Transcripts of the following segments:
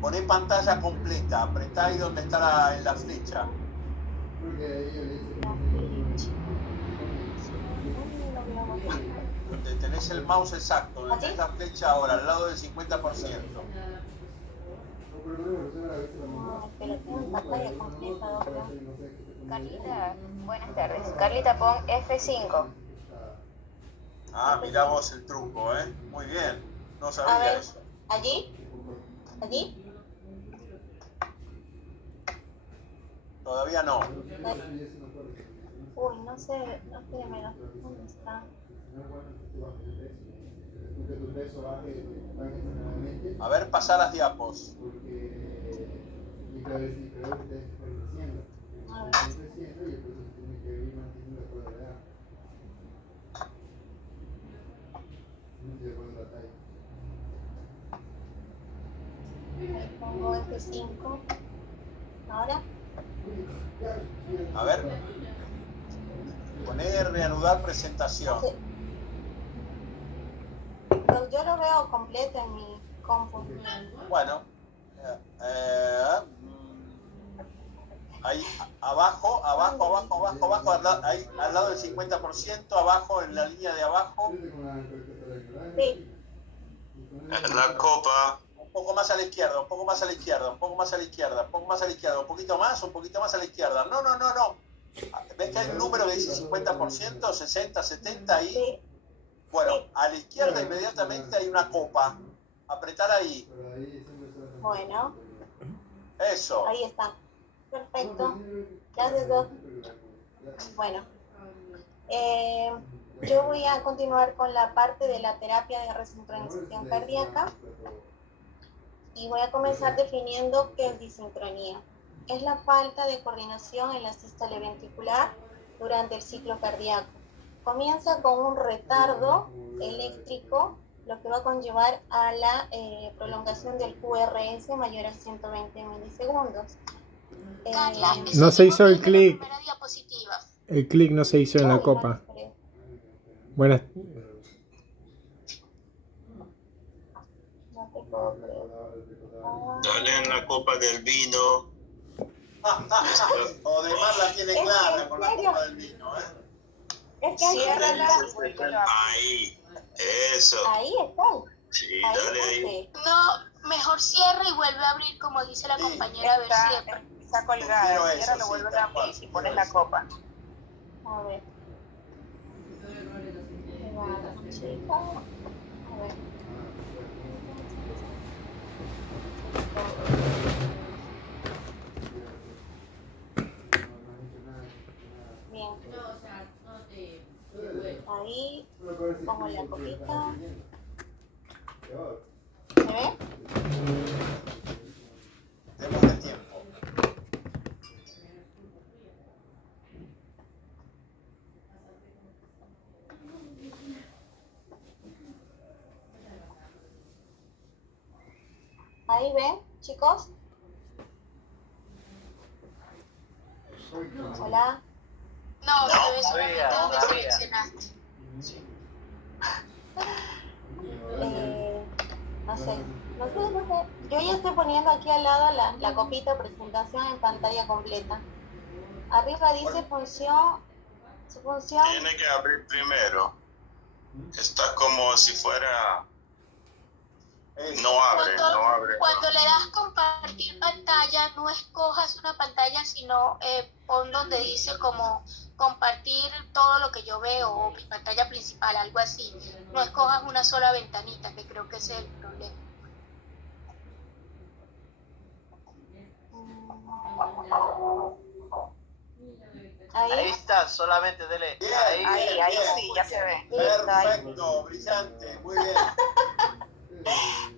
Poné pantalla completa, apretá ahí donde está en la flecha. Donde tenés el mouse exacto, donde tenés la flecha ahora, al lado del 50%. Pero tengo pantalla completa, doctor. Carlita, buenas tardes. Carlita, pon F5. Ah, mirá vos el truco, ¿eh? Muy bien, no sabía A ver, eso. ¿allí? Todavía no. Uy, no sé, no sé, ¿dónde está? A ver, pasá las diapos. A ver. Ahí pongo F5. Ahora. A ver. Poné reanudar presentación. Sí. Yo lo veo completo en mi compu. Bueno. Ahí abajo, ahí al lado del 50%, abajo, en la línea de abajo. Sí. En la copa. Un poco más a la izquierda, un poco más a la izquierda, un poco más a la izquierda, un poco más a la izquierda, un poquito más a la izquierda. No. ¿Ves que hay un número que dice 50%, 60, 70 ahí? Sí. Bueno, Sí. a la izquierda inmediatamente hay una copa. Apretar ahí. Bueno. Eso. Ahí está. Perfecto. Gracias, Doc. Bueno. Yo voy a continuar con la parte de la terapia de resincronización cardíaca y voy a comenzar definiendo qué es disincronía. Es la falta de coordinación en la sístole ventricular durante el ciclo cardíaco. Comienza con un retardo eléctrico, lo que va a conllevar a la prolongación del QRS mayor a 120 milisegundos. No se hizo el clic. El clic no se hizo en la copa. Buenas. No te puedo creer. Dale en la copa del vino. O demás la tiene clara con la copa del vino, ¿eh? Es que ciérrala y vuélvelo a abrir. Ahí. Eso. Ahí está. Sí, dale ahí. No, mejor cierra y vuelve a abrir, como dice la compañera, a ver siempre. Está colgada, cierra, lo vuelves a abrir y pones la copa. A ver. A ver. Bien. Ahí pongo la copita. ¿Se ve? Démosle tiempo. Ahí ven, chicos. Hola. No, eso es donde seleccionaste. No sé. Yo ya estoy poniendo aquí al lado la copita presentación en pantalla completa. Arriba dice su función. Tiene que abrir primero. Está como si fuera. No abre. Cuando le das compartir pantalla, no escojas una pantalla, sino pon donde dice como compartir todo lo que yo veo o mi pantalla principal, algo así. No escojas una sola ventanita, que creo que ese es el problema. Ahí está, solamente dele. Bien, Ahí sí, ya se ve. Perfecto, brillante, muy bien.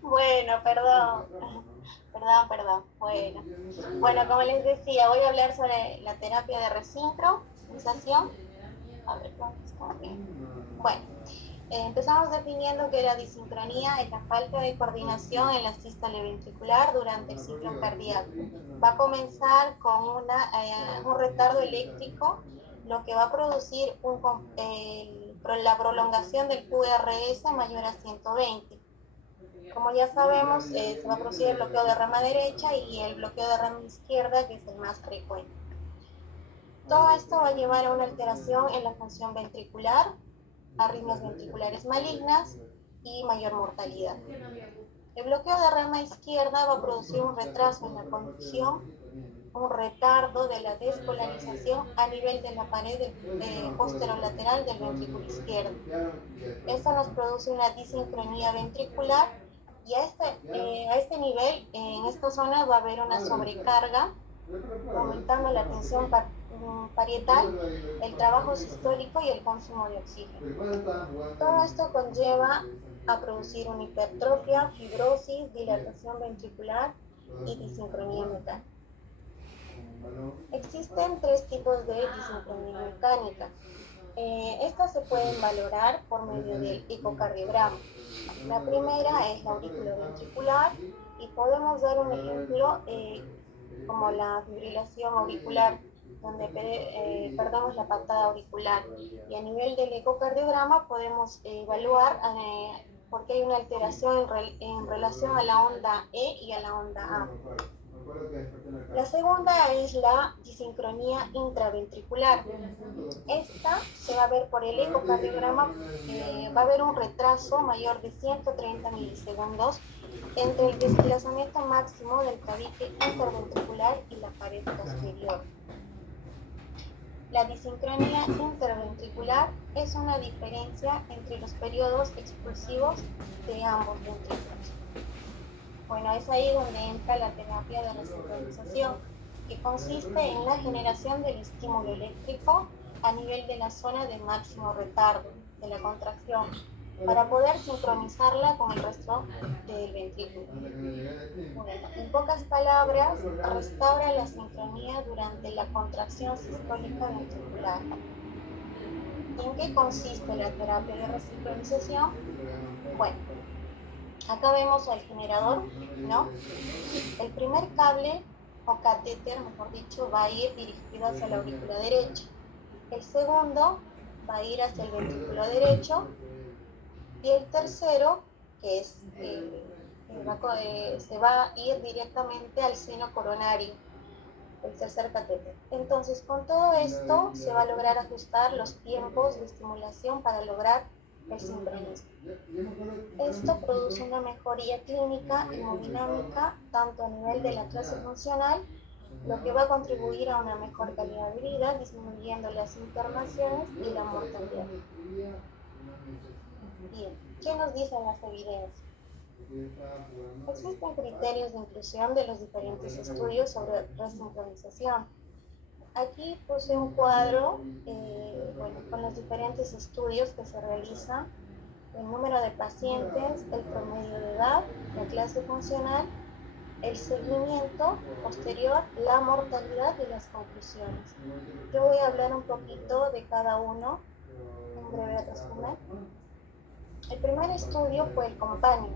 Bueno, perdón. Bueno, como les decía, voy a hablar sobre la terapia de resincronización. A ver, ¿dónde está? Bueno, empezamos definiendo que la disincronía es la falta de coordinación en la sístole ventricular durante el ciclo cardíaco. Va a comenzar con un retardo eléctrico, lo que va a producir la prolongación del QRS mayor a 120. Como ya sabemos, se va a producir el bloqueo de rama derecha y el bloqueo de rama izquierda, que es el más frecuente. Todo esto va a llevar a una alteración en la función ventricular, arritmias ventriculares malignas y mayor mortalidad. El bloqueo de rama izquierda va a producir un retraso en la conducción, un retardo de la despolarización a nivel de la pared posterolateral del ventrículo izquierdo. Esto nos produce una disincronía ventricular y a este nivel, en esta zona va a haber una sobrecarga, aumentando la tensión parietal, el trabajo sistólico y el consumo de oxígeno. Todo esto conlleva a producir una hipertrofia, fibrosis, dilatación ventricular y disincronía mecánica. Existen 3 tipos de disincronía mecánica. Estas se pueden valorar por medio del ecocardiograma. La primera es la auriculoventricular y podemos dar un ejemplo como la fibrilación auricular, donde perdemos la patada auricular. Y a nivel del ecocardiograma podemos evaluar porque hay una alteración en relación a la onda E y a la onda A. La segunda es la disincronía intraventricular. Esta se va a ver por el ecocardiograma, va a haber un retraso mayor de 130 milisegundos entre el desplazamiento máximo del tabique interventricular y la pared posterior. La disincronía interventricular es una diferencia entre los periodos expulsivos de ambos ventrículos. Bueno, es ahí donde entra la terapia de resincronización, que consiste en la generación del estímulo eléctrico a nivel de la zona de máximo retardo de la contracción, para poder sincronizarla con el resto del ventrículo. Bueno, en pocas palabras, restaura la sincronía durante la contracción sistólica ventricular. ¿En qué consiste la terapia de resincronización? Bueno, acá vemos el generador, ¿no? El primer cable o catéter, mejor dicho, va a ir dirigido hacia la aurícula derecha. El segundo va a ir hacia el ventrículo derecho. Y el tercero, que es, se va a ir directamente al seno coronario, el tercer catéter. Entonces, con todo esto se va a lograr ajustar los tiempos de estimulación para lograr el sincronismo. Esto produce una mejoría clínica y hemodinámica tanto a nivel de la clase funcional, lo que va a contribuir a una mejor calidad de vida, disminuyendo las internaciones y la mortalidad. Bien, ¿qué nos dicen las evidencias? Existen criterios de inclusión de los diferentes estudios sobre resincronización. Aquí puse un cuadro con los diferentes estudios que se realizan, el número de pacientes, el promedio de edad, la clase funcional, el seguimiento posterior, la mortalidad y las conclusiones. Yo voy a hablar un poquito de cada uno, un breve resumen. El primer estudio fue el Companion,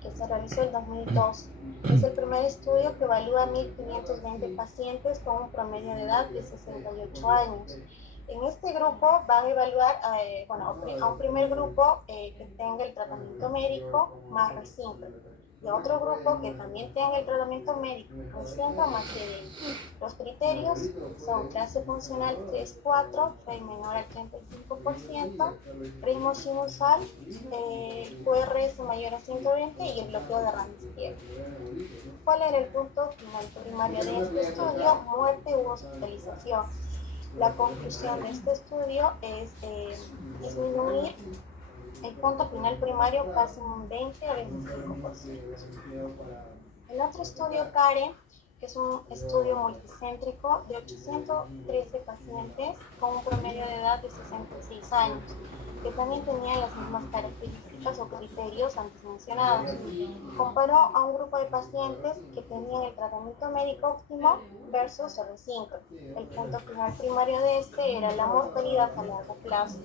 que se realizó en 2002. Es el primer estudio que evalúa a 1.520 pacientes con un promedio de edad de 68 años. En este grupo van a evaluar a un primer grupo que tenga el tratamiento médico más reciente y a otro grupo que también tenga el tratamiento médico reciente más evidente. Los criterios son clase funcional 3-4, FEI menor al 35%, ritmo sinusal, QRS mayor a 120 y el bloqueo de rama izquierda. ¿Cuál era el punto final primario de este estudio? Muerte u hospitalización. La conclusión de este estudio es disminuir el punto final primario casi un 20 a 25%. El otro estudio, CARE, que es un estudio multicéntrico de 813 pacientes con un promedio de edad de 66 años, que también tenían las mismas características o criterios antes mencionados. Comparó a un grupo de pacientes que tenían el tratamiento médico óptimo versus R5. El punto final primario de este era la mortalidad a largo plazo.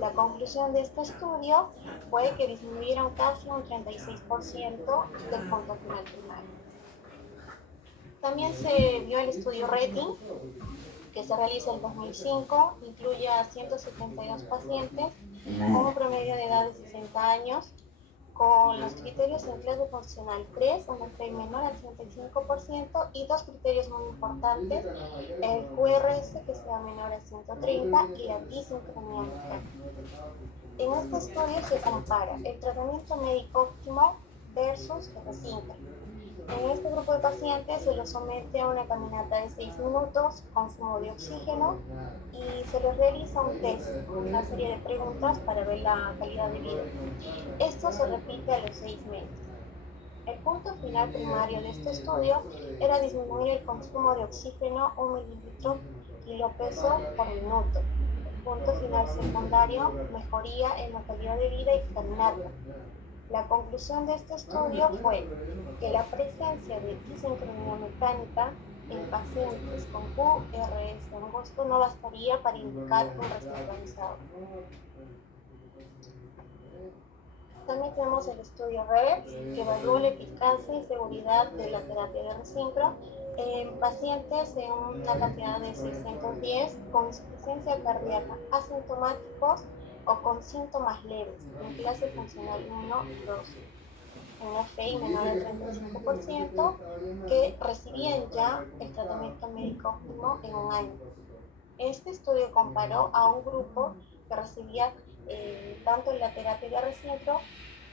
La conclusión de este estudio fue que disminuyeron casi un 36% del punto final primario. También se vio el estudio RETING, que se realiza en 2005, incluye a 172 pacientes con un promedio de edad de 60 años. con los criterios en clase funcional 3, una F menor al 35% y dos criterios muy importantes, el QRS que sea menor a 130 y la disincronía mecánica. En este estudio se compara el tratamiento médico óptimo versus el resíncrono. En este grupo de pacientes se los somete a una caminata de 6 minutos, consumo de oxígeno y se les realiza un test, una serie de preguntas para ver la calidad de vida. Esto se repite a los 6 meses. El punto final primario de este estudio era disminuir el consumo de oxígeno 1 mililitro kilopeso por minuto. El punto final secundario, mejoría en la calidad de vida y caminata. La conclusión de este estudio fue que la presencia de disincronía mecánica en pacientes con QRS angosto no bastaría para indicar un resincronizado. También tenemos el estudio REVERS, que evaluó la eficacia y seguridad de la terapia de resincro en pacientes en una cantidad de 610 con insuficiencia cardíaca asintomáticos o con síntomas leves, en clase funcional 1 y 2, una FEI menor al 35%, que recibían ya el tratamiento médico óptimo en un año. Este estudio comparó a un grupo que recibía tanto la terapia de resincro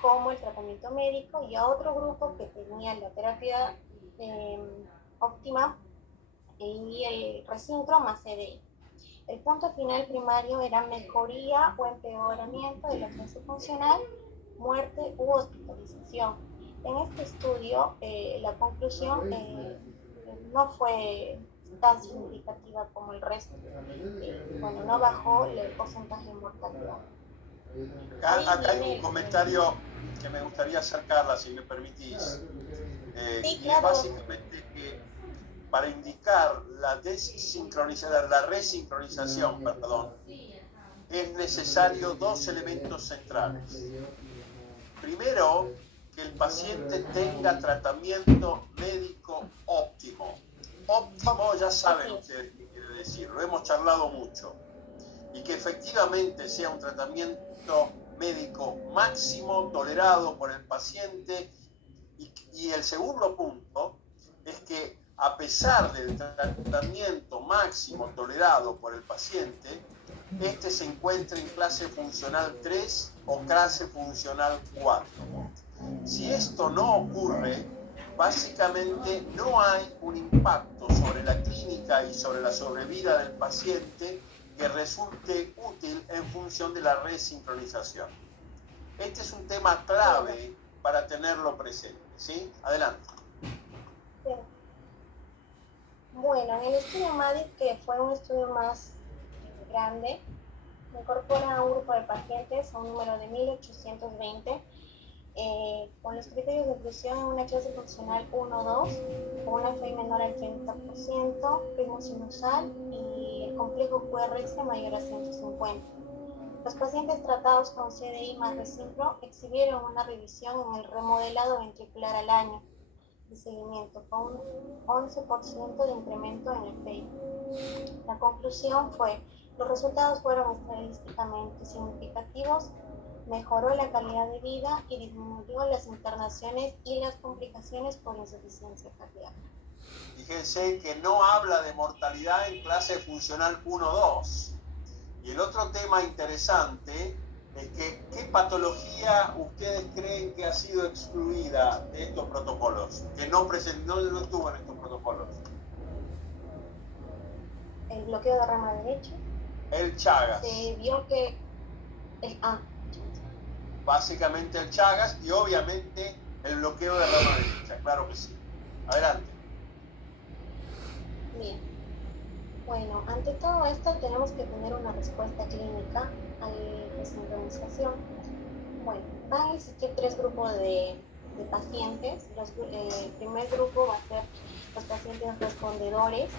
como el tratamiento médico y a otro grupo que tenía la terapia óptima y el resincro más CDI. El punto final primario era mejoría o empeoramiento de la clase funcional, muerte u hospitalización. En este estudio, la conclusión no fue tan significativa como el resto. Bueno, no bajó el porcentaje de mortalidad. Acá hay un comentario que me gustaría hacer, Carla, si me permitís. Sí, claro. Y es básicamente que para indicar la resincronización, es necesario dos elementos centrales. Primero, que el paciente tenga tratamiento médico óptimo. Óptimo, ya saben ustedes qué quiere decir, lo hemos charlado mucho. Y que efectivamente sea un tratamiento médico máximo tolerado por el paciente. Y el segundo punto es que a pesar del tratamiento máximo tolerado por el paciente, este se encuentra en clase funcional 3 o clase funcional 4. Si esto no ocurre, básicamente no hay un impacto sobre la clínica y sobre la sobrevida del paciente que resulte útil en función de la resincronización. Este es un tema clave para tenerlo presente, ¿sí? Adelante. Bueno, en el estudio MADIS, que fue un estudio más grande, incorpora a un grupo de pacientes a un número de 1820 con los criterios de inclusión en una clase funcional 1-2, con una FEI menor al 30%, ritmo sinusal y el complejo QRS mayor a 150. Los pacientes tratados con CDI más resincro exhibieron una revisión en el remodelado ventricular al año de seguimiento, con un 11% de incremento en el FEI. La conclusión fue: los resultados fueron estadísticamente significativos, mejoró la calidad de vida y disminuyó las internaciones y las complicaciones por insuficiencia cardíaca. Fíjense que no habla de mortalidad en clase funcional 1-2. Y el otro tema interesante es que ¿qué patología ustedes creen que ha sido excluida de estos protocolos? Que no estuvo en estos protocolos. El bloqueo de rama derecha. El Chagas. Se vio que básicamente el Chagas y obviamente el bloqueo de rama derecha, claro que sí. Adelante. Bien. Bueno, ante todo esto tenemos que tener una respuesta clínica a la resincronización. Bueno, van a existir tres grupos de pacientes. El primer grupo va a ser los pacientes respondedores.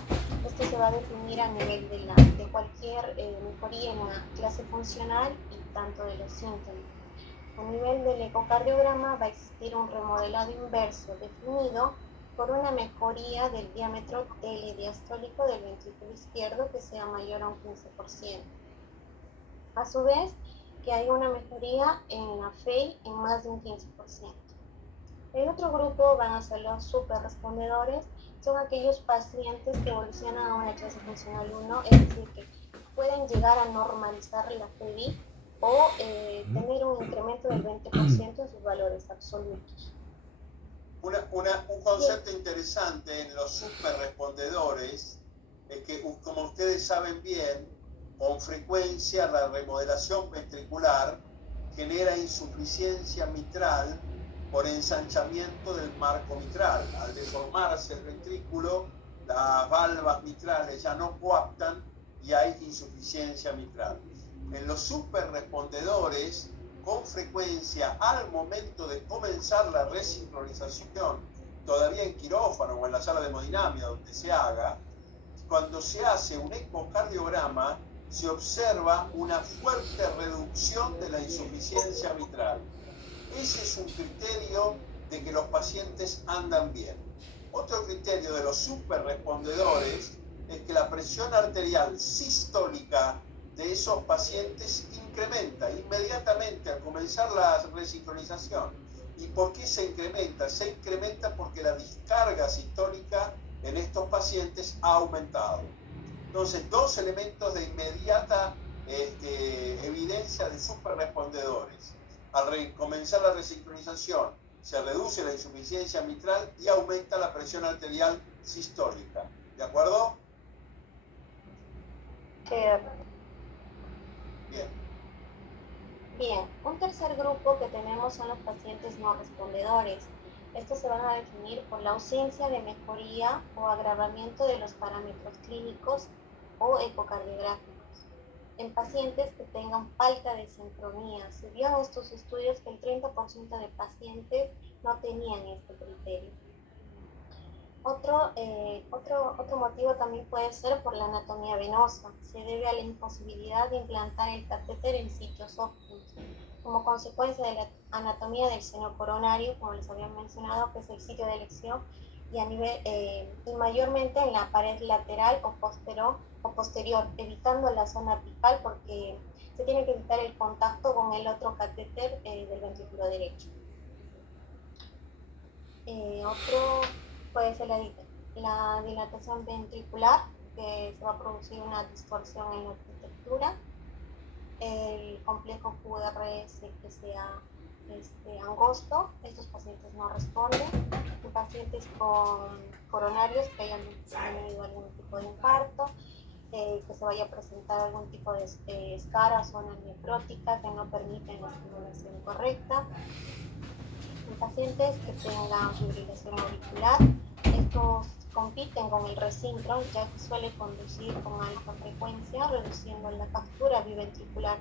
Esto se va a definir a nivel de cualquier mejoría en la clase funcional y tanto de los síntomas. A nivel del ecocardiograma va a existir un remodelado inverso definido por una mejoría del diámetro telediastólico del ventrículo izquierdo que sea mayor a un 15%. A su vez, que hay una mejoría en la FEI en más de un 15%. El otro grupo van a ser los superrespondedores, son aquellos pacientes que evolucionan a una clase funcional 1, es decir, que pueden llegar a normalizar la FEI o tener un incremento del 20% en sus valores absolutos. Un concepto interesante en los superrespondedores es que, como ustedes saben bien, con frecuencia la remodelación ventricular genera insuficiencia mitral por ensanchamiento del marco mitral. Al deformarse el ventrículo, las valvas mitrales ya no coaptan y hay insuficiencia mitral. En los superrespondedores, con frecuencia, al momento de comenzar la resincronización, todavía en quirófano o en la sala de hemodinamia, donde se haga, cuando se hace un ecocardiograma, se observa una fuerte reducción de la insuficiencia mitral. Ese es un criterio de que los pacientes andan bien. Otro criterio de los superrespondedores es que la presión arterial sistólica de esos pacientes incrementa inmediatamente al comenzar la resincronización. ¿Y por qué se incrementa? Se incrementa porque la descarga sistólica en estos pacientes ha aumentado. Entonces, dos elementos de inmediata evidencia de superrespondedores. Al comenzar la resincronización, se reduce la insuficiencia mitral y aumenta la presión arterial sistólica. ¿De acuerdo? Bien, un tercer grupo que tenemos son los pacientes no respondedores. Estos se van a definir por la ausencia de mejoría o agravamiento de los parámetros clínicos o ecocardiográficos en pacientes que tengan falta de sincronía. Se vio en estos estudios que el 30% de pacientes no tenían este criterio. Otro motivo también puede ser por la anatomía venosa. Se debe a la imposibilidad de implantar el catéter en sitios óptimos, como consecuencia de la anatomía del seno coronario, como les había mencionado, que es el sitio de elección, y mayormente en la pared lateral o posterior, evitando la zona apical porque se tiene que evitar el contacto con el otro catéter del ventrículo derecho. Otro puede ser la dilatación ventricular, que se va a producir una distorsión en la arquitectura. El complejo QRS que sea angosto, estos pacientes no responden. En pacientes con coronarios que hayan tenido algún tipo de infarto, que se vaya a presentar algún tipo de escara o zona necrótica que no permiten la estimulación correcta. En pacientes que tengan fibrilación auricular, estos compiten con el resíncron, ya que suele conducir con alta frecuencia, reduciendo la captura biventricular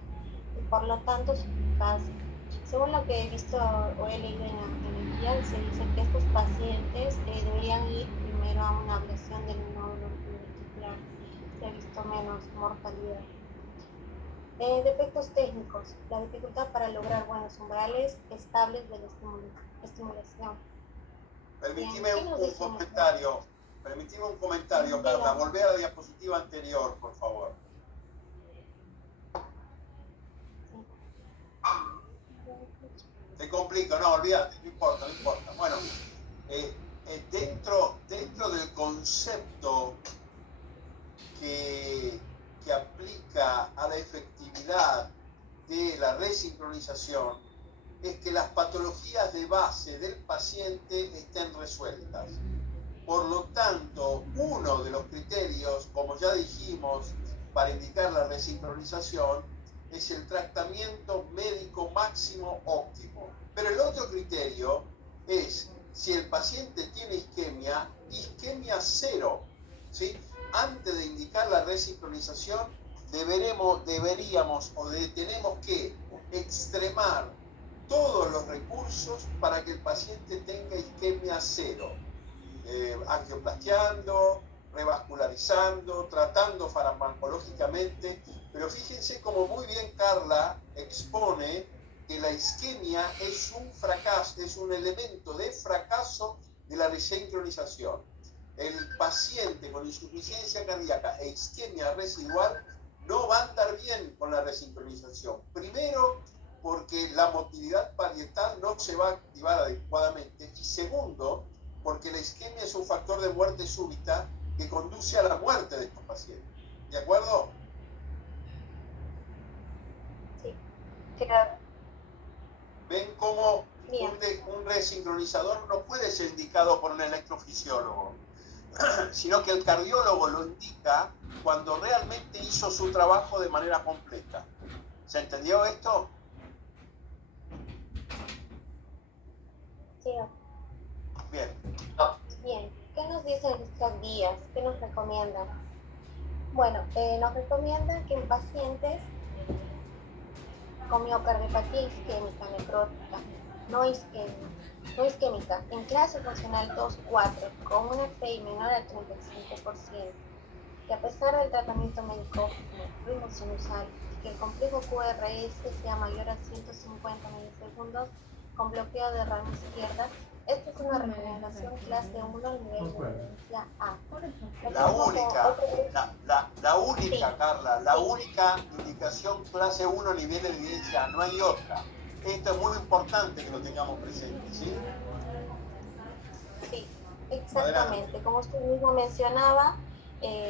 y por lo tanto su eficacia. Según lo que he visto o he leído en el guía, se dice que estos pacientes deberían ir primero a una ablación del nódulo biventricular. Se ha visto menos mortalidad. Defectos técnicos, la dificultad para lograr buenos umbrales estables de la estimulación. Permitime un comentario, Carla. Volvé a la diapositiva anterior, por favor. Te complico, no, olvídate, no importa. Bueno, dentro del concepto que aplica a la efectividad de la resincronización es que las patologías de base del paciente estén resueltas. Por lo tanto, uno de los criterios, como ya dijimos, para indicar la resincronización es el tratamiento médico máximo óptimo. Pero el otro criterio es si el paciente tiene isquemia cero, ¿sí? Antes de indicar la resincronización, tenemos que extremar todos los recursos para que el paciente tenga isquemia cero, angioplastiando, revascularizando, tratando farmacológicamente, pero fíjense como muy bien Carla expone que la isquemia es un fracaso, es un elemento de fracaso de la resincronización. El paciente con insuficiencia cardíaca e isquemia residual no va a andar bien con la resincronización. Primero, porque la motilidad parietal no se va a activar adecuadamente. Y segundo, porque la isquemia es un factor de muerte súbita que conduce a la muerte de estos pacientes. ¿De acuerdo? Sí, claro. Ven cómo un resincronizador no puede ser indicado por un electrofisiólogo, sino que el cardiólogo lo indica cuando realmente hizo su trabajo de manera completa. ¿Se entendió esto? Sí. Bien. Bien. ¿Qué nos dicen estas guías? ¿Qué nos recomiendan? Bueno, nos recomiendan que en pacientes con miocardiopatía isquémica necrótica, no isquémica, en clase funcional 2-4, con una FEI menor al 35%, que a pesar del tratamiento médico óptimo, ritmo sinusal, y que el complejo QRS sea mayor a 150 milisegundos con bloqueo de rama izquierda, esta es una recomendación clase 1 al nivel de evidencia A. La única, Carla, la única indicación clase 1 a nivel de evidencia A, no hay otra. Esto es muy importante que lo tengamos presente, ¿sí? Sí, exactamente. Como usted mismo mencionaba,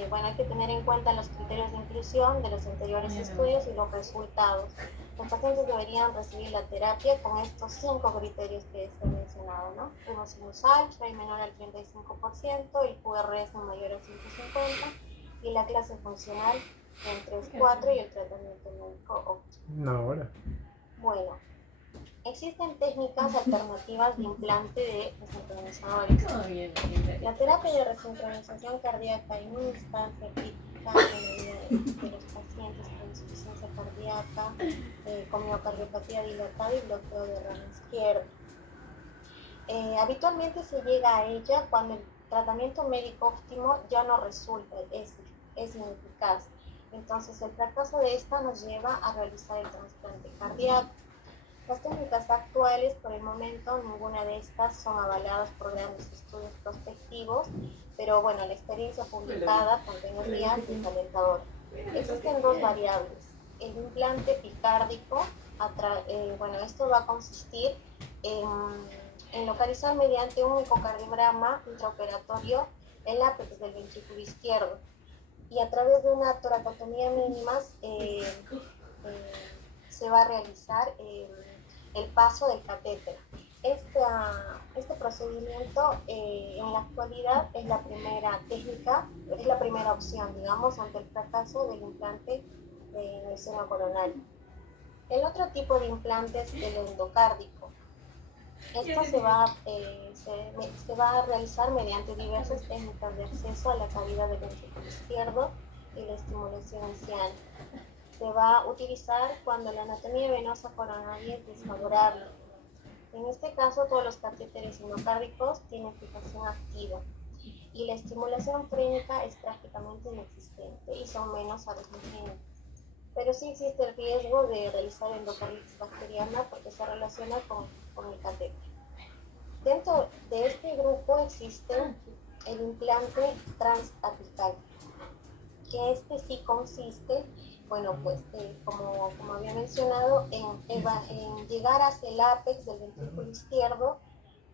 bueno, hay que tener en cuenta los criterios de inclusión de los anteriores estudios y los resultados. Los pacientes deberían recibir la terapia con estos 5 criterios que se han mencionado, ¿no? Ritmo sinusal, FEI menor al 35%, el QRS mayor al 150 y la clase funcional en 3-4 y el tratamiento médico óptimo. Una hora. Bueno, existen técnicas alternativas de implante de resincronizadores. La terapia de resincronización cardíaca en una instancia crítica en la vida de los pacientes con insuficiencia cardíaca, con miocardiopatía dilatada y bloqueo de rama izquierda. Habitualmente se llega a ella cuando el tratamiento médico óptimo ya no resulta, es ineficaz. Entonces el fracaso de esta nos lleva a realizar el trasplante cardíaco. Las técnicas actuales, por el momento, ninguna de estas son avaladas por grandes estudios prospectivos, pero bueno, la experiencia publicada con tecnología es alentadora. Existen 2 variables. El implante picárdico, bueno, esto va a consistir en localizar mediante un ecocardiograma intraoperatorio el ápex del ventrículo izquierdo y a través de una toracotomía mínima se va a realizar el paso del catéter. Este procedimiento en la actualidad es la primera técnica, es la primera opción, digamos, ante el fracaso del implante en el seno coronario. El otro tipo de implante es el endocárdico. Esto se va a realizar mediante diversas técnicas de acceso a la cavidad del ventrículo izquierdo y la estimulación axial. Se va a utilizar cuando la anatomía venosa coronaria es desfavorable. En este caso, todos los catéteres endocárdicos tienen fijación activa y la estimulación frénica es prácticamente inexistente y son menos arritmogénicas. Pero sí existe el riesgo de realizar endocarditis bacteriana porque se relaciona con el catéter. Dentro de este grupo existe el implante transapical, que este sí consiste, bueno, pues como había mencionado, en llegar hacia el ápex del ventrículo izquierdo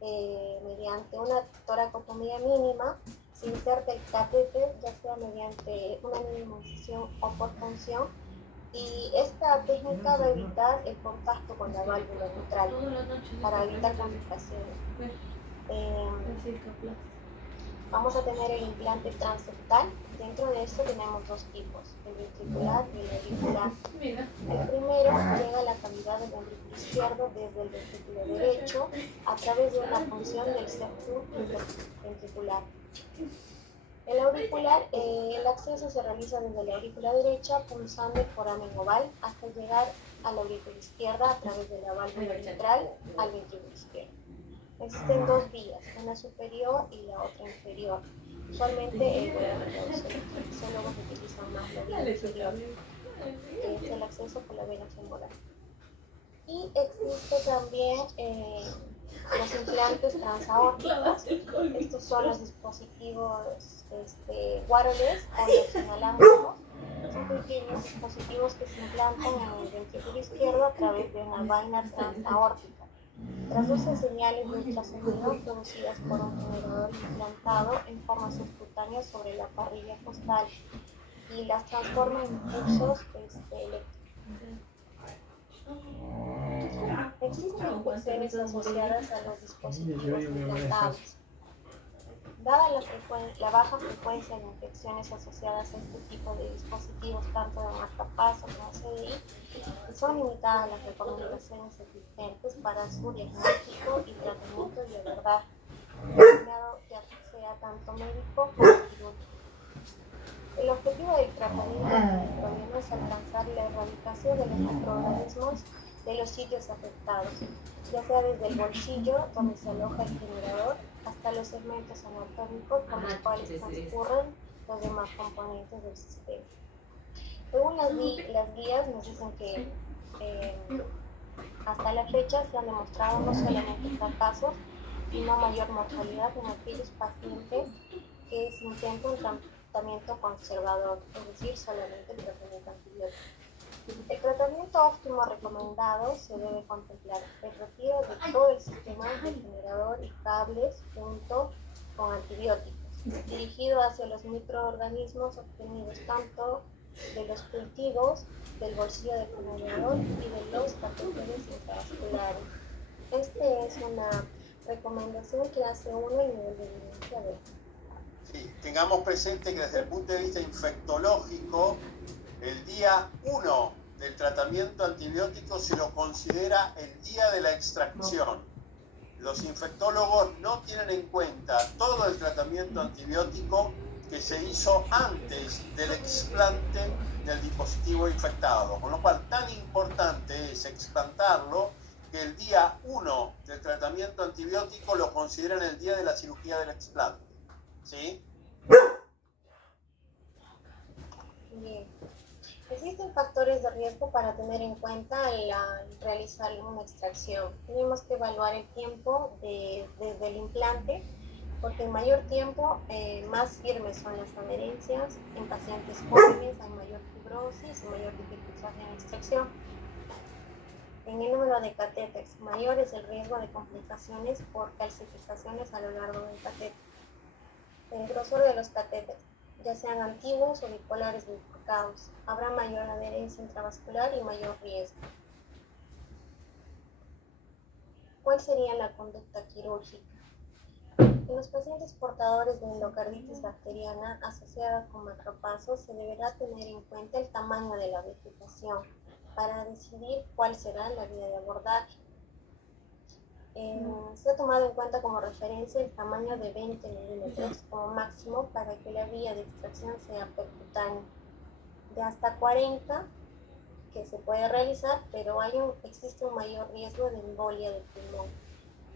mediante una toracotomía mínima, se inserta el catéter, ya sea mediante una mínima incisión o por punción, y esta técnica va a evitar el contacto con la válvula mitral para evitar complicaciones. Vamos a tener el implante transeptal. Dentro de esto tenemos 2 tipos, el ventricular y el auricular. El primero llega a la cavidad del ventrículo izquierdo desde el ventrículo derecho a través de una punción del septum interventricular. El auricular, el acceso se realiza desde la aurícula derecha pulsando el foramen oval hasta llegar a la aurícula izquierda a través de la válvula mitral al ventrículo izquierdo. Existen 2 vías, una superior y la otra inferior. Usualmente los fisiólogos utilizan más la vía inferior, que es el acceso por la vena femoral. Y existe también los implantes transaórticos. Estos son los dispositivos wireless o los inalámbricos. pequeños dispositivos que se implantan en el ventrículo izquierdo a través de una vaina transaórtica. Traduce señales de ultrasonido producidas por un generador implantado en forma subcutánea sobre la parrilla costal y las transforma en impulsos eléctricos. Existen infecciones asociadas a los dispositivos implantados. Dada la baja frecuencia de infecciones asociadas a este tipo de dispositivos, tanto de marcapasos como CDI, son limitadas las recomendaciones existentes para su diagnóstico y tratamiento de verdad, ya sea tanto médico como quirúrgico. El objetivo del tratamiento antimicrobiano es alcanzar la erradicación de los microorganismos de los sitios afectados, ya sea desde el bolsillo, donde se aloja el generador, hasta los segmentos anatómicos por los cuales transcurren los demás componentes del sistema. Según las guías nos dicen que hasta la fecha se han demostrado no solamente fracasos, sino mayor mortalidad en aquellos pacientes que se intenta un tratamiento conservador, es decir, solamente el tratamiento antibiótico. El tratamiento óptimo recomendado se debe contemplar el retiro de todo el sistema de generador y cables junto con antibióticos, dirigido hacia los microorganismos obtenidos tanto de los cultivos, del bolsillo del generador y de los catéteres intravasculares. Esta es una recomendación que hace uno en nivel de evidencia de. Sí, tengamos presente que desde el punto de vista infectológico, el día 1 del tratamiento antibiótico se lo considera el día de la extracción. Los infectólogos no tienen en cuenta todo el tratamiento antibiótico que se hizo antes del explante del dispositivo infectado, con lo cual tan importante es explantarlo que el día 1 del tratamiento antibiótico lo consideran el día de la cirugía del explante. ¿Sí? Bien. Existen factores de riesgo para tener en cuenta al realizar una extracción. Tenemos que evaluar el tiempo desde el implante, porque en mayor tiempo más firmes son las adherencias. En pacientes jóvenes hay mayor fibrosis y mayor dificultad en la extracción. En el número de catéteres mayor es el riesgo de complicaciones por calcificaciones a lo largo del catéter. El grosor de los catéteres, ya sean antiguos o bipolares bifurcados, habrá mayor adherencia intravascular y mayor riesgo. ¿Cuál sería la conducta quirúrgica? En los pacientes portadores de endocarditis bacteriana asociada con marcapasos se deberá tener en cuenta el tamaño de la vegetación para decidir cuál será la vía de abordaje. Se ha tomado en cuenta como referencia el tamaño de 20 milímetros como máximo para que la vía de extracción sea percutánea. De hasta 40 que se puede realizar, pero existe un mayor riesgo de embolia del pulmón.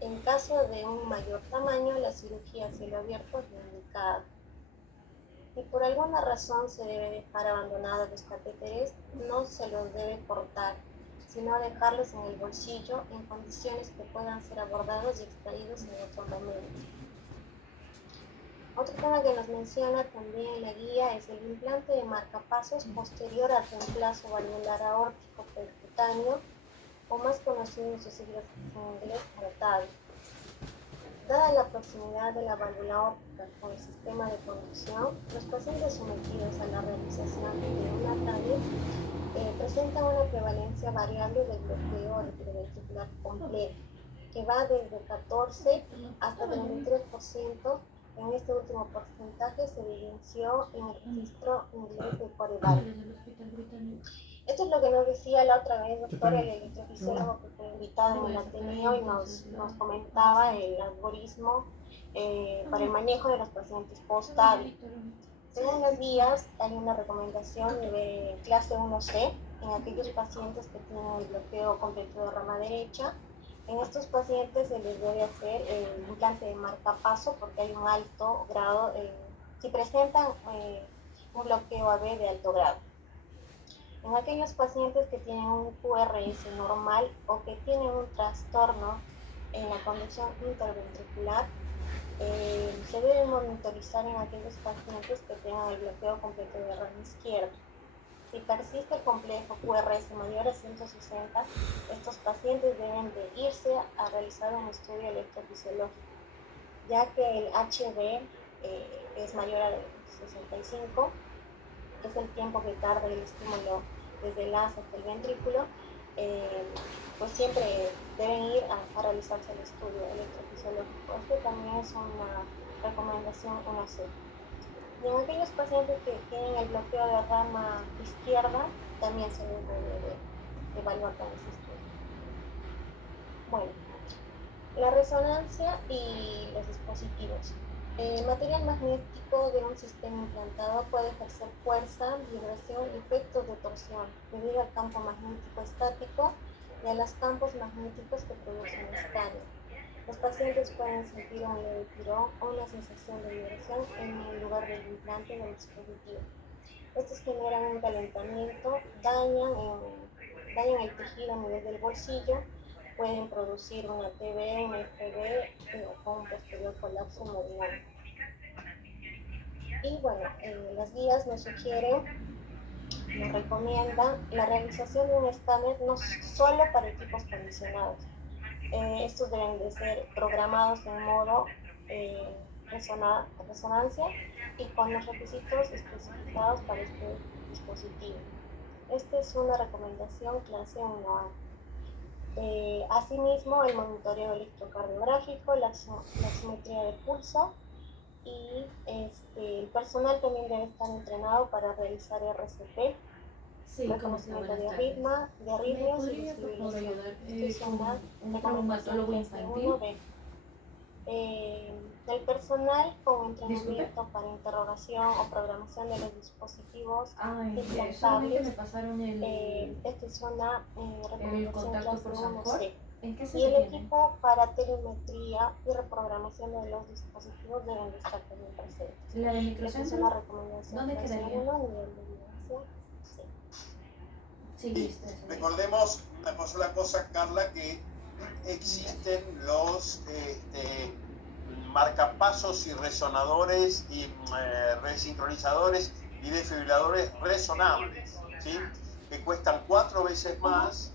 En caso de un mayor tamaño, la cirugía a cielo abierto es la indicada. Si por alguna razón se debe dejar abandonados los catéteres, no se los debe cortar, sino dejarlos en el bolsillo en condiciones que puedan ser abordados y extraídos en otro momento. Otro tema que nos menciona también la guía es el implante de marcapasos posterior al reemplazo valvular aórtico percutáneo, o más conocido en sus siglas en inglés como TAVI. Dada la proximidad de la válvula aórtica con el sistema de conducción, los pacientes sometidos a la realización de una TAVI presentan una prevalencia variable del bloqueo atrioventricular completo, que va desde 14 hasta 33%. En este último porcentaje se evidenció en el registro inglés de Coreval. Esto es lo que nos decía la otra vez, doctor, el electrofisiólogo que fue invitado en el Ateneo y nos comentaba el algoritmo para el manejo de los pacientes post-TAVI. Según las guías, hay una recomendación de clase 1C en aquellos pacientes que tienen el bloqueo completo de rama derecha. En estos pacientes se les debe hacer el implante de marcapaso porque hay un alto grado, si presentan un bloqueo AB de alto grado. En aquellos pacientes que tienen un QRS normal o que tienen un trastorno en la conducción interventricular, se debe monitorizar en aquellos pacientes que tengan el bloqueo completo de rama izquierda. Si persiste el complejo QRS mayor a 160, estos pacientes deben de irse a realizar un estudio electrofisiológico, ya que el HB es mayor a 65, que es el tiempo que tarda el estímulo desde el haz hasta el ventrículo, pues siempre deben ir a realizarse el estudio electrofisiológico. Este también es una recomendación 1C. Y en aquellos pacientes que tienen el bloqueo de rama izquierda, también se les debe evaluar con ese estudio. Bueno, la resonancia y los dispositivos. El material magnético de un sistema implantado puede ejercer fuerza, vibración y efectos de torsión debido al campo magnético estático y a los campos magnéticos que producen escáner. Los pacientes pueden sentir un leve tirón o una sensación de vibración en el lugar del implante del dispositivo. Estos generan un calentamiento, dañan el tejido a nivel del bolsillo, pueden producir una TB, una FB o un posterior colapso meridiano. Y bueno, las guías nos recomiendan la realización de un escáner no solo para equipos condicionados. Estos deben de ser programados en modo resonancia y con los requisitos especificados para este dispositivo. Esta es una recomendación clase 1A. Asimismo, el monitoreo electrocardiográfico, la oximetría de pulso y el personal también debe estar entrenado para realizar RCP, reconocimiento de arritmias y visibilización. Un traumatólogo infantil. El personal con entrenamiento para interrogación o programación de los dispositivos implantables. Me pasaron Esta es una recomendación clase 1C. ¿En qué se Y el equipo para telemetría y reprogramación de los dispositivos deben de estar también presentes. ¿La de Esta es microcentro? una recomendación ¿Dónde clase quedaría? 1 a nivel de evidencia. Sí, Recordemos una sola cosa, Carla, que existen los marcapasos y resonadores y resincronizadores y desfibriladores resonables, ¿sí? Que cuestan 4 veces más,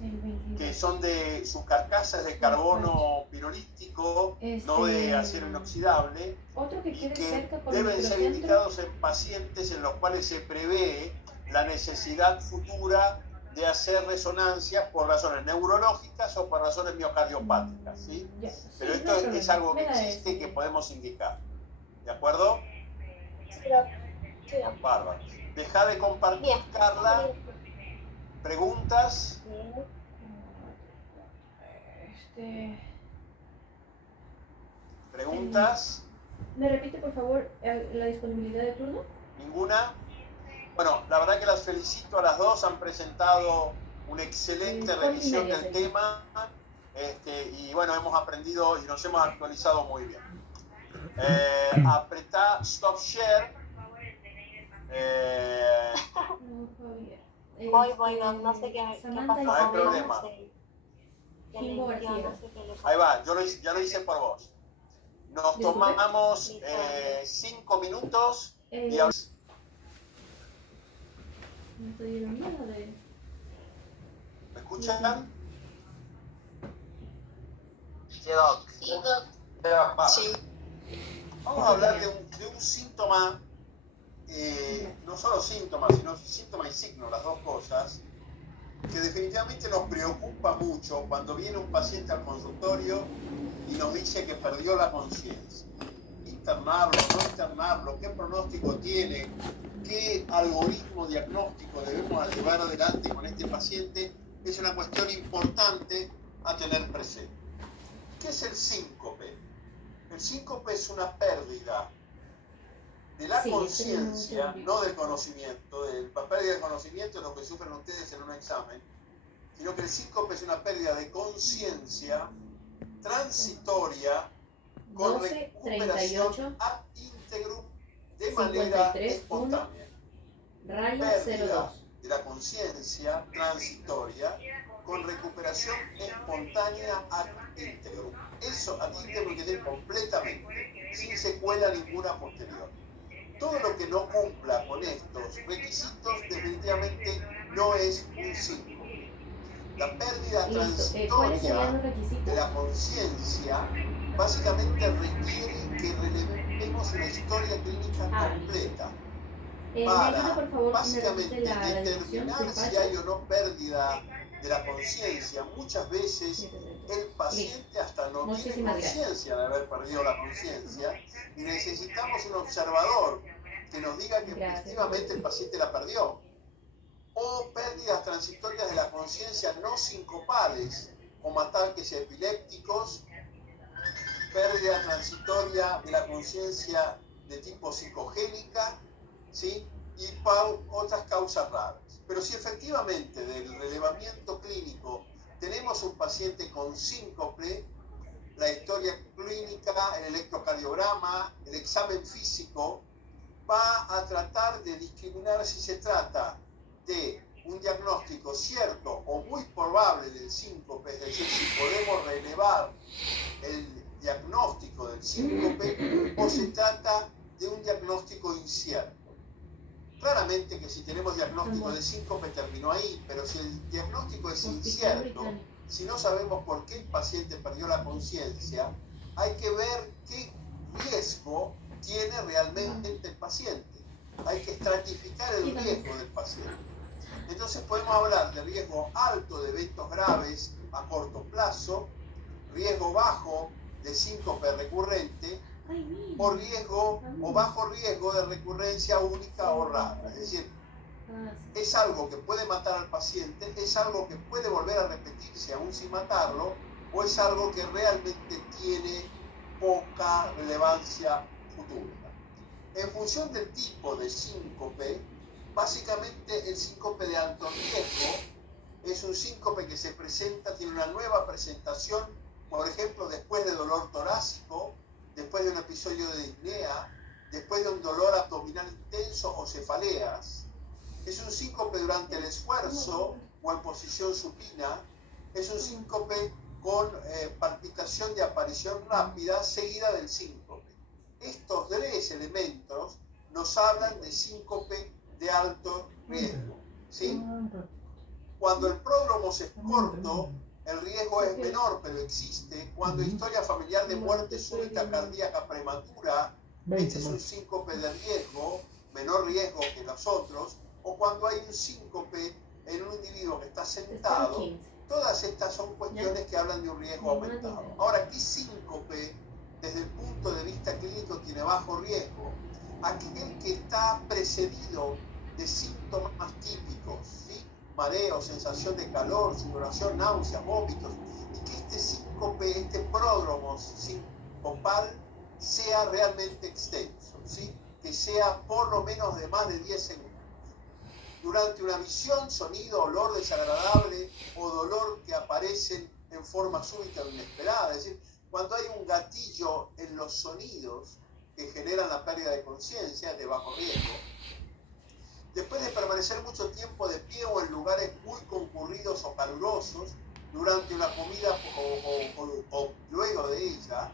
que son de sus carcasas de carbono pirolístico, no de acero inoxidable, y que deben ser indicados en pacientes en los cuales se prevé la necesidad futura de hacer resonancia por razones neurológicas o por razones miocardiopáticas, ¿sí? Pero esto es algo que existe y que podemos indicar. ¿De acuerdo? Sí. Bárbaro. Deja de compartir, Carla. ¿Preguntas? ¿Preguntas? ¿Me repite, por favor, la disponibilidad de turno? ¿Ninguna? Bueno, la verdad que las felicito a las dos, han presentado una excelente revisión del tema y bueno, hemos aprendido y nos hemos actualizado muy bien. Apretá Stop Share. Voy, no sé qué pasó. No hay problema. Ahí va, ya lo hice por vos. Nos tomamos 5 minutos y ahora... ¿Me escuchan? Sí, Doc. Sí, Doc. Sí. Vamos a hablar de un síntoma, no solo síntomas, sino síntoma y signo, las dos cosas, que definitivamente nos preocupa mucho cuando viene un paciente al consultorio y nos dice que perdió la conciencia. Internarlo, no internarlo, qué pronóstico tiene, qué algoritmo diagnóstico debemos llevar adelante con este paciente, es una cuestión importante a tener presente. ¿Qué es el síncope? El síncope es una pérdida de la conciencia, no del conocimiento. La pérdida del conocimiento es lo que sufren ustedes en un examen, sino que el síncope es una pérdida de conciencia transitoria con recuperación ad integrum de manera espontánea. Pérdida de la conciencia transitoria con recuperación espontánea ad integrum. Eso ad integrum quiere decir completamente, sin secuela ninguna posterior. Todo lo que no cumpla con estos requisitos definitivamente no es un síncope. La pérdida ¿Cuáles serían los transitoria requisitos? de la conciencia básicamente requiere que relevemos una historia clínica completa ¿me ayuda, para por favor, básicamente la dirección? determinar si hay o no pérdida de la conciencia. Muchas veces el paciente hasta no tiene conciencia de haber perdido la conciencia y necesitamos un observador que nos diga que efectivamente el paciente la perdió. O pérdidas transitorias de la conciencia no sincopales, como ataques epilépticos, pérdida transitoria de la conciencia de tipo psicogénica, ¿sí? Y otras causas raras. Pero si efectivamente del relevamiento clínico tenemos un paciente con síncope, la historia clínica, el electrocardiograma, el examen físico, va a tratar de discriminar si se trata de un diagnóstico cierto o muy probable del síncope, es decir, si podemos relevar el diagnóstico del síncope o se trata de un diagnóstico incierto. Claramente que si tenemos diagnóstico de síncope terminó ahí, pero si el diagnóstico es incierto, si no sabemos por qué el paciente perdió la conciencia, hay que ver qué riesgo tiene realmente el paciente. Hay que estratificar el riesgo del paciente. Entonces podemos hablar de riesgo alto de eventos graves a corto plazo, riesgo bajo de síncope recurrente, o riesgo o bajo riesgo de recurrencia única o rara. Es decir, es algo que puede matar al paciente, es algo que puede volver a repetirse aún sin matarlo, o es algo que realmente tiene poca relevancia futura. En función del tipo de síncope, básicamente el síncope de alto riesgo es un síncope que se presenta, tiene una nueva presentación, por ejemplo, después de dolor torácico, después de un episodio de disnea, después de un dolor abdominal intenso o cefaleas. Es un síncope durante el esfuerzo o en posición supina. Es un síncope con palpitación de aparición rápida seguida del síncope. Estos tres elementos nos hablan de síncope de alto riesgo, ¿sí? Cuando el pródromo es corto, el riesgo es menor, pero existe. Cuando historia familiar de muerte súbita cardíaca prematura, este es un síncope de riesgo, menor riesgo que los otros. O cuando hay un síncope en un individuo que está sentado, todas estas son cuestiones que hablan de un riesgo aumentado. Ahora, ¿qué síncope desde el punto de vista clínico tiene bajo riesgo? Aquel que está precedido de síntomas típicos, ¿sí? Mareo, sensación de calor, sudoración, náuseas, vómitos, y que este síncope, este pródromo sincopal sea realmente extenso, ¿sí? Que sea por lo menos de más de 10 segundos. Durante una visión, sonido, olor desagradable o dolor que aparecen en forma súbita o inesperada, es decir, cuando hay un gatillo en los sonidos que generan la pérdida de conciencia, de bajo riesgo. Después de permanecer mucho tiempo de pie o en lugares muy concurridos o calurosos, durante una comida o luego de ella,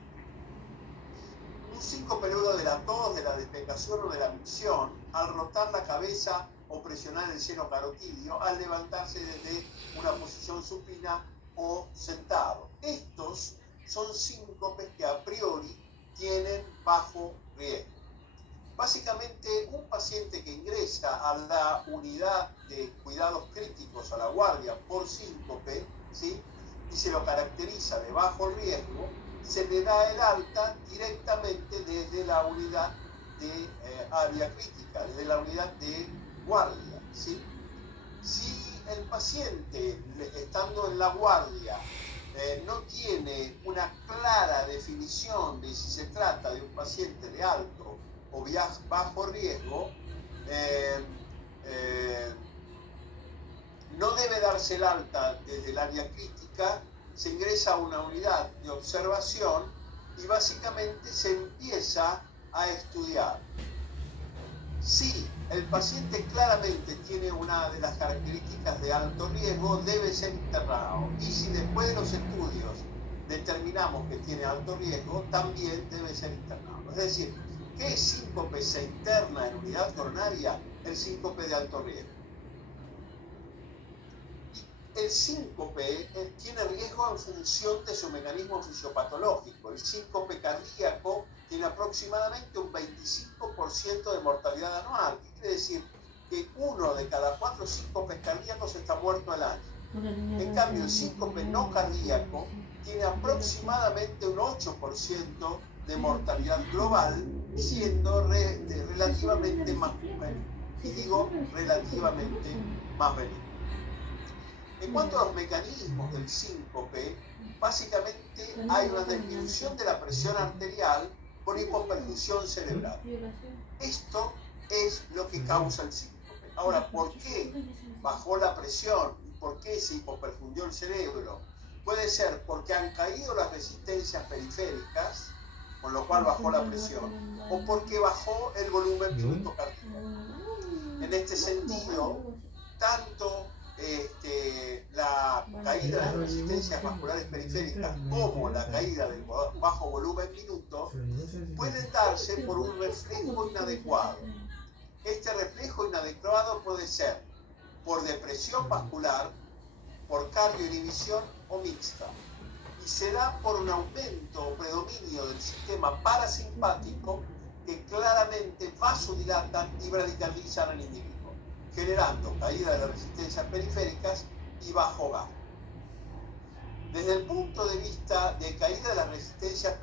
un síncope luego de la tos, de la defecación o de la micción, al rotar la cabeza o presionar el seno carotidio, al levantarse desde una posición supina o sentado. Estos son síncopes que a priori tienen bajo riesgo. Básicamente, un paciente que ingresa a la unidad de cuidados críticos, a la guardia, por síncope, ¿sí? Y se lo caracteriza de bajo riesgo, se le da el alta directamente desde la unidad de área crítica, desde la unidad de guardia, ¿sí? Si el paciente, estando en la guardia, no tiene una clara definición de si se trata de un paciente de alto o bajo riesgo, no debe darse el alta desde el área crítica, se ingresa a una unidad de observación y básicamente se empieza a estudiar. Si el paciente claramente tiene una de las características de alto riesgo, debe ser internado. Y si después de los estudios determinamos que tiene alto riesgo, también debe ser internado. Es decir, qué síncope se interna en unidad coronaria? El síncope de alto riesgo. El síncope tiene riesgo en función de su mecanismo fisiopatológico. El síncope cardíaco tiene aproximadamente un 25% de mortalidad anual. Quiere decir que 1 de cada 4 síncopes cardíacos está muerto al año. En cambio, el síncope no cardíaco tiene aproximadamente un 8% de mortalidad global, siendo relativamente más benigno. Y digo relativamente más benigno. En cuanto a los mecanismos del síncope, básicamente hay una disminución de la presión arterial por hipoperfusión cerebral. Esto es lo que causa el síncope. Ahora, ¿por qué bajó la presión y por qué se hipoperfundió el cerebro? Puede ser porque han caído las resistencias periféricas, con lo cual bajó la presión, o porque bajó el volumen minuto cardíaco. En este sentido, tanto la caída de resistencias vasculares periféricas como la caída del bajo volumen minuto pueden darse por un reflejo inadecuado. Este reflejo inadecuado puede ser por depresión vascular, por cardioinhibición o mixta, y se da por un aumento o predominio del sistema parasimpático que claramente vasodilatan y bradicalizan al individuo, generando caída de las resistencias periféricas y bajo gasto. Desde el punto de vista de caída de las resistencias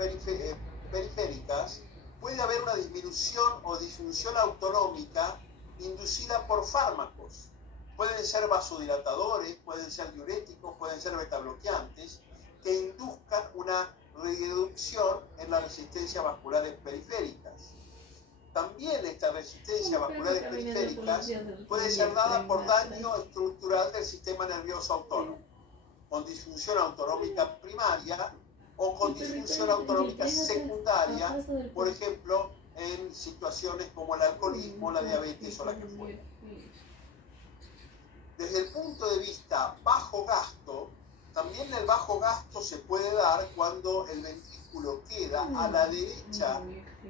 periféricas, puede haber una disminución o disfunción autonómica inducida por fármacos. Pueden ser vasodilatadores, pueden ser diuréticos, pueden ser betabloqueantes, que induzcan una reducción en las resistencias vasculares periféricas. También esta resistencia vasculares periféricas puede ser dada por daño estructural del sistema nervioso autónomo, con disfunción autonómica primaria o con disfunción autonómica secundaria, por ejemplo, en situaciones como el alcoholismo, la diabetes o la que fuera. Desde el punto de vista bajo gasto, también el bajo gasto se puede dar cuando el ventrículo queda a la derecha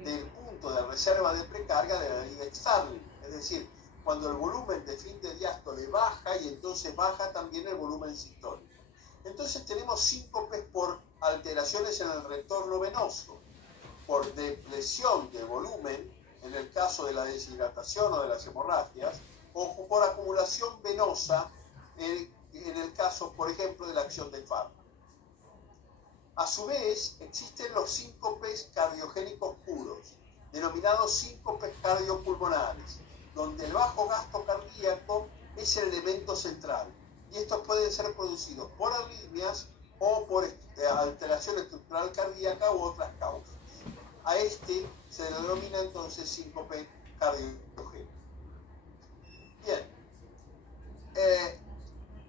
del punto de reserva de precarga de la lead Starling, es decir, cuando el volumen de fin de diástole baja y entonces baja también el volumen sistólico. Entonces tenemos síncopes por alteraciones en el retorno venoso, por depresión del volumen, en el caso de la deshidratación o de las hemorragias, o por acumulación venosa, en el caso, por ejemplo, de la acción de fármaco. A su vez, existen los síncopes cardiogénicos puros, denominados síncopes cardiopulmonares, donde el bajo gasto cardíaco es el elemento central, y estos pueden ser producidos por arritmias o por alteración estructural cardíaca u otras causas. A este se denomina entonces síncope cardiogénico. Bien,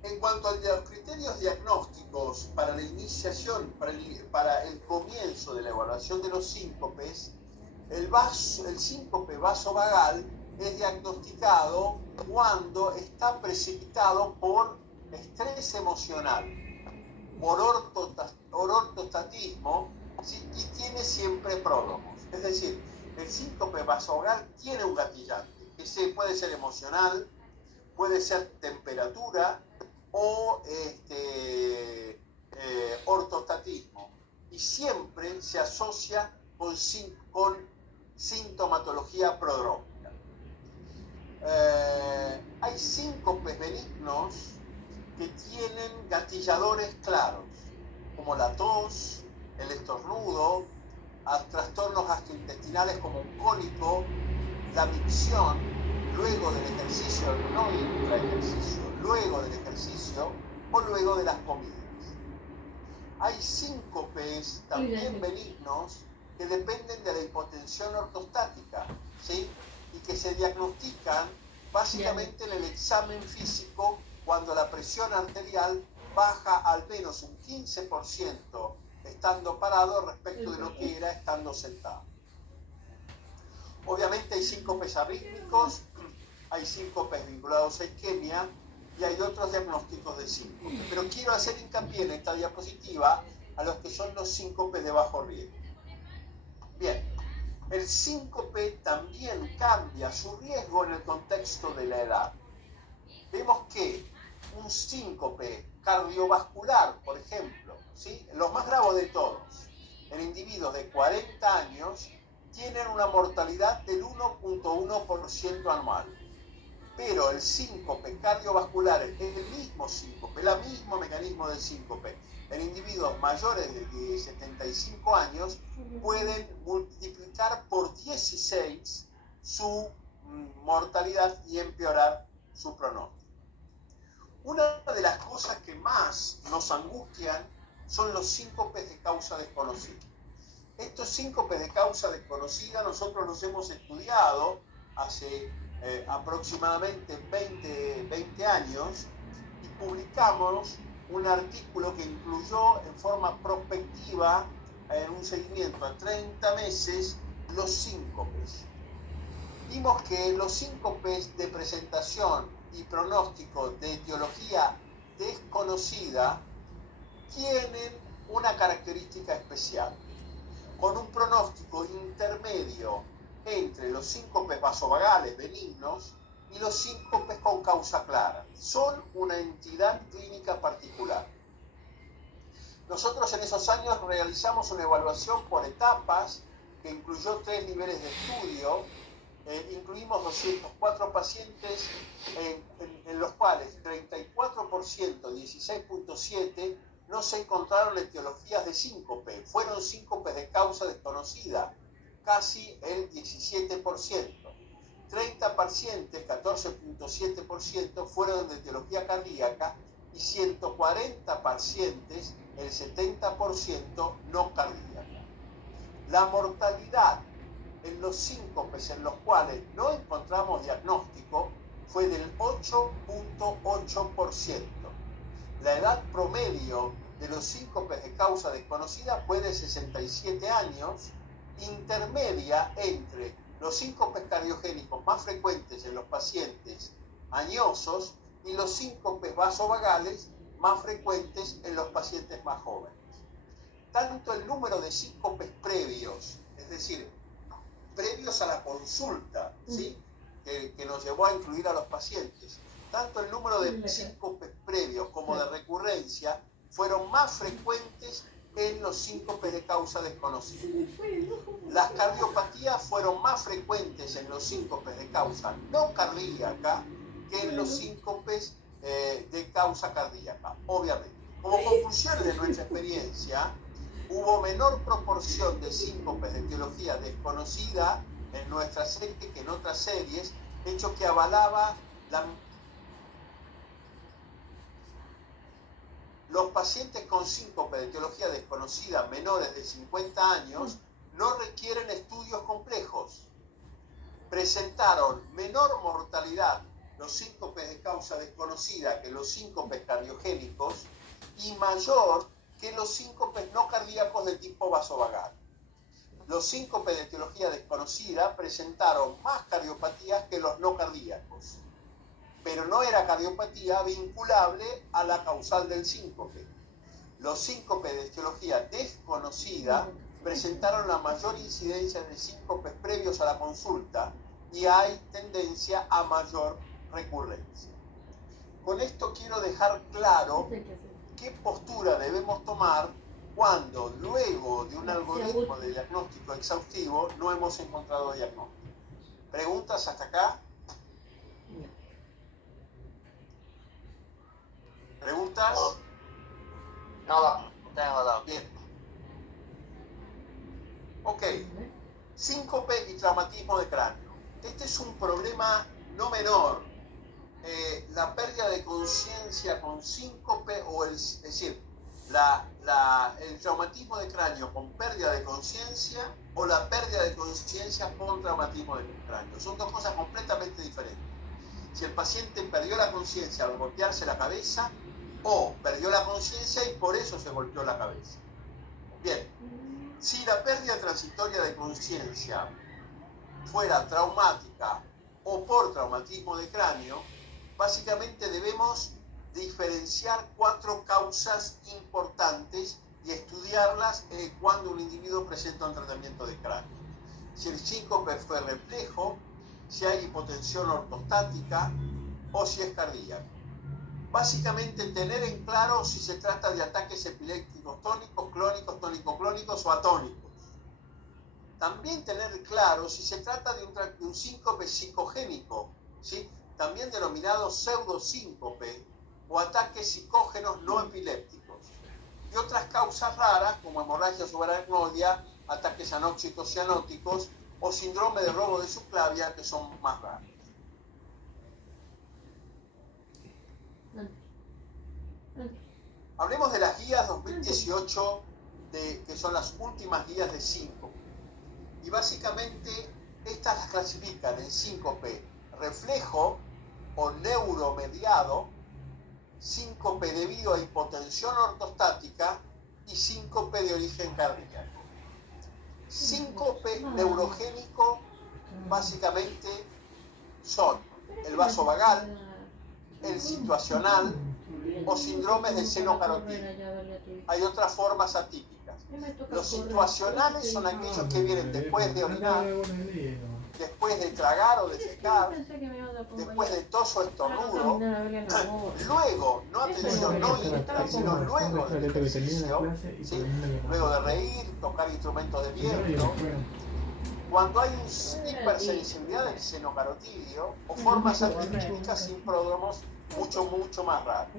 en cuanto a los criterios diagnósticos para la iniciación, para el comienzo de la evaluación de los síncopes, el síncope vasovagal es diagnosticado cuando está precipitado por estrés emocional, por ortostatismo, y tiene siempre prólogos. Es decir, el síncope vasovagal tiene un gatillante, que puede ser emocional, puede ser temperatura o ortostatismo, y siempre se asocia con sintomatología prodrómica. Hay síncopes benignos que tienen gatilladores claros, como la tos, el estornudo, trastornos gastrointestinales como un cólico, la micción, luego del ejercicio, no intraejercicio, luego del ejercicio o luego de las comidas. Hay síncopes también benignos que dependen de la hipotensión ortostática, ¿sí? Y que se diagnostican básicamente en el examen físico cuando la presión arterial baja al menos un 15% estando parado respecto de lo que era estando sentado. Obviamente hay síncopes arrítmicos, hay síncopes vinculados a isquemia y hay otros diagnósticos de síncope. Pero quiero hacer hincapié en esta diapositiva a los que son los síncopes de bajo riesgo. Bien, El síncope también cambia su riesgo en el contexto de la edad. Vemos que un síncope cardiovascular, por ejemplo, ¿sí?, los más graves de todos, en individuos de 40 años, tienen una mortalidad del 1.1% anual. Pero el síncope cardiovascular es el mismo síncope, el mismo mecanismo del síncope. En individuos mayores de 75 años pueden multiplicar por 16 su mortalidad y empeorar su pronóstico. Una de las cosas que más nos angustian son los síncopes de causa desconocida. Estos síncopes de causa desconocida nosotros los hemos estudiado hace aproximadamente 20 años y publicamos un artículo que incluyó en forma prospectiva en un seguimiento a 30 meses los síncopes. Vimos que los síncopes de presentación y pronóstico de etiología desconocida tienen una característica especial, con un pronóstico intermedio entre los síncopes vasovagales benignos y los síncopes con causa clara. Son una entidad clínica particular. Nosotros en esos años realizamos una evaluación por etapas que incluyó 3 niveles de estudio. Incluimos 204 pacientes en los cuales 34%, 16.7%, no se encontraron etiologías de síncope. Fueron síncopes de causa desconocida, casi el 17%. 30 pacientes, 14.7%, fueron de etiología cardíaca y 140 pacientes, el 70%, no cardíaca. La mortalidad en los síncopes en los cuales no encontramos diagnóstico fue del 8.8%. La edad promedio de los síncopes de causa desconocida fue de 67 años, intermedia entre los síncopes cardiogénicos más frecuentes en los pacientes añosos y los síncopes vasovagales más frecuentes en los pacientes más jóvenes. Tanto el número de síncopes previos, es decir, previos a la consulta, ¿sí?, que nos llevó a incluir a los pacientes, tanto el número de síncopes previos como de recurrencia fueron más frecuentes en los síncopes de causa desconocida. Las cardiopatías fueron más frecuentes en los síncopes de causa no cardíaca que en los síncopes de causa cardíaca, obviamente. Como conclusión de nuestra experiencia, hubo menor proporción de síncopes de etiología desconocida en nuestra serie que en otras series, hecho que avalaba los pacientes con síncope de etiología desconocida menores de 50 años no requieren estudios complejos. Presentaron menor mortalidad los síncopes de causa desconocida que los síncopes cardiogénicos y mayor que los síncopes no cardíacos de tipo vasovagal. Los síncopes de etiología desconocida presentaron más cardiopatías que los no cardíacos, pero no era cardiopatía vinculable a la causal del síncope. Los síncopes de etiología desconocida presentaron la mayor incidencia de síncopes previos a la consulta y hay tendencia a mayor recurrencia. Con esto quiero dejar claro qué postura debemos tomar cuando luego de un algoritmo de diagnóstico exhaustivo no hemos encontrado diagnóstico. ¿Preguntas hasta acá? ¿Preguntas? No tengo. Bien. Ok. Síncope y traumatismo de cráneo. Este es un problema no menor. La pérdida de conciencia con síncope es decir, el traumatismo de cráneo con pérdida de conciencia o la pérdida de conciencia con traumatismo de cráneo. Son dos cosas completamente diferentes. Si el paciente perdió la conciencia al golpearse la cabeza o perdió la conciencia y por eso se golpeó la cabeza. Bien, si la pérdida transitoria de conciencia fuera traumática o por traumatismo de cráneo, básicamente debemos diferenciar 4 causas importantes y estudiarlas cuando un individuo presenta un tratamiento de cráneo. si el síncope fue reflejo, si hay hipotensión ortostática o si es cardíaco. Básicamente tener en claro si se trata de ataques epilépticos tónicos, clónicos, tónico-clónicos o atónicos. También tener claro si se trata de un síncope psicogénico, ¿sí? También denominado pseudosíncope o ataques psicógenos no epilépticos. Y otras causas raras como hemorragia subaracnoidea, ataques anóxicos cianóticos o síndrome de robo de subclavia, que son más raros. Hablemos de las guías 2018, que son las últimas guías de síncope. Y básicamente estas las clasifican en síncope reflejo o neuromediado, síncope debido a hipotensión ortostática y síncope de origen cardíaco. Síncope neurogénico básicamente son el vaso vagal, el situacional o síndromes del seno carotídeo. Hay otras formas atípicas. Los situacionales son aquellos que vienen después de orinar, después de tragar o de defecar, después de tos o estornudo, luego, no atención, no intra, sino luego del ejercicio, ¿sí? Luego de reír, tocar instrumentos de viento, cuando hay hipersensibilidad del seno carotídeo o formas artísticas sin pródromos mucho más raras.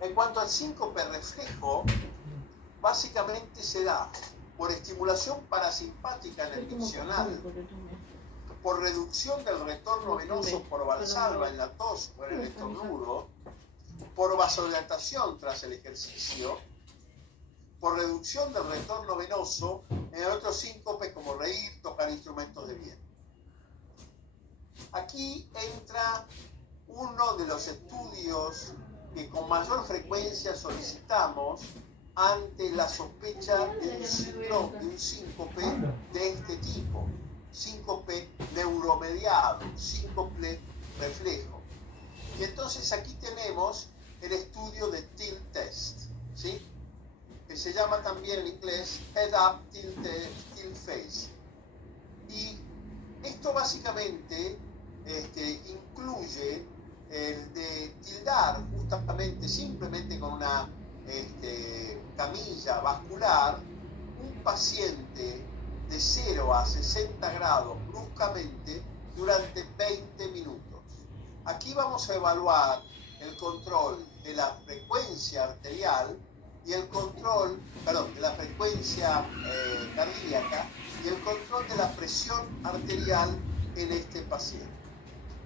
En cuanto al síncope reflejo, básicamente se da por estimulación parasimpática en el miccional, por reducción del retorno venoso por valsalva en la tos o en el estornudo, por vasodilatación tras el ejercicio, por reducción del retorno venoso en otros síncopes como reír, tocar instrumentos de viento. Aquí entra uno de los estudios que con mayor frecuencia solicitamos ante la sospecha de un síncope de este tipo, síncope neuromediado, síncope reflejo. Y entonces aquí tenemos el estudio de Tilt Test, ¿sí? Que se llama también en inglés Head Up Tilt Face. Y esto básicamente incluye el de tildar justamente simplemente con una camilla vascular un paciente de 0 a 60 grados bruscamente durante 20 minutos. Aquí vamos a evaluar el control de la frecuencia arterial y el control, de la frecuencia cardíaca y el control de la presión arterial en este paciente.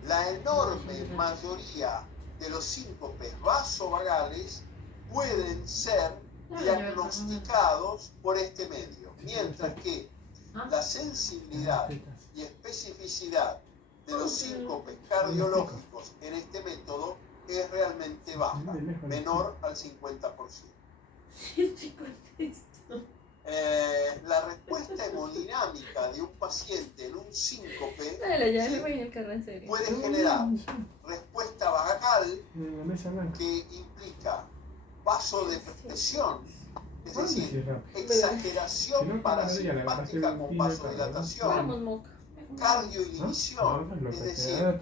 La enorme mayoría de los síncopes vasovagales pueden ser diagnosticados por este medio, mientras que la sensibilidad y especificidad de los síncopes cardiológicos en este método es realmente baja, menor al 50%. La respuesta hemodinámica de un paciente en un síncope puede generar respuesta vagal que implica vasodepresión, es decir, exageración parasimpática con vasodilatación, cardioinhibición, es decir,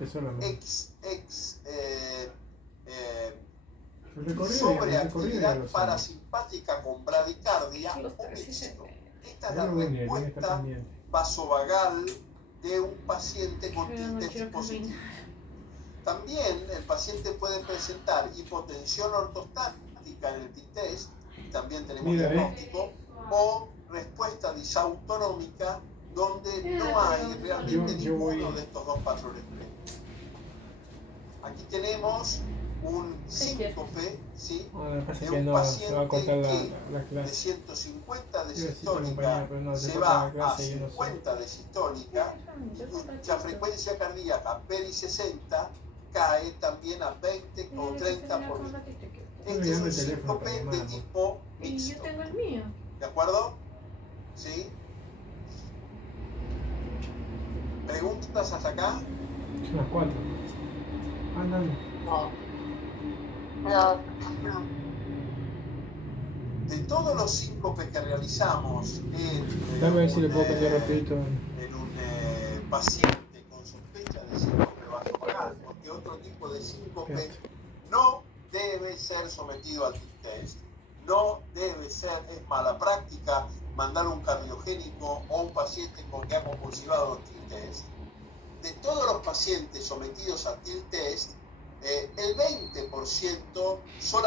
sobreactividad parasimpática con bradicardia o mixto. Esta es la respuesta vasovagal de un paciente con TIL positivo. También el paciente puede presentar hipotensión ortostática en el TIL-test, también tenemos diagnóstico, o respuesta disautonómica donde no hay realmente ninguno de estos dos patrones clínicos. Aquí tenemos un síncope, ¿sí? De un paciente que de 150 de sistólica se va a 50 de sistólica, cuya frecuencia cardíaca PERI 60 cae también a 20 o 30 por minuto. Este es un síncope de tipo mixto. ¿De acuerdo? ¿Sí? ¿Preguntas hasta acá? Son las 4. No. De todos los síncopes que realizamos Dame a ver si le puedo cambiar rapidito. en un paciente con sospecha de síncope vasovagal, porque otro tipo de síncope no debe ser sometido al TIC test, no debe ser, es mala práctica mandar un cardiogénico o un paciente con que ha compulsivado TIC test. De todos los pacientes sometidos a TIC test, el 20% solamente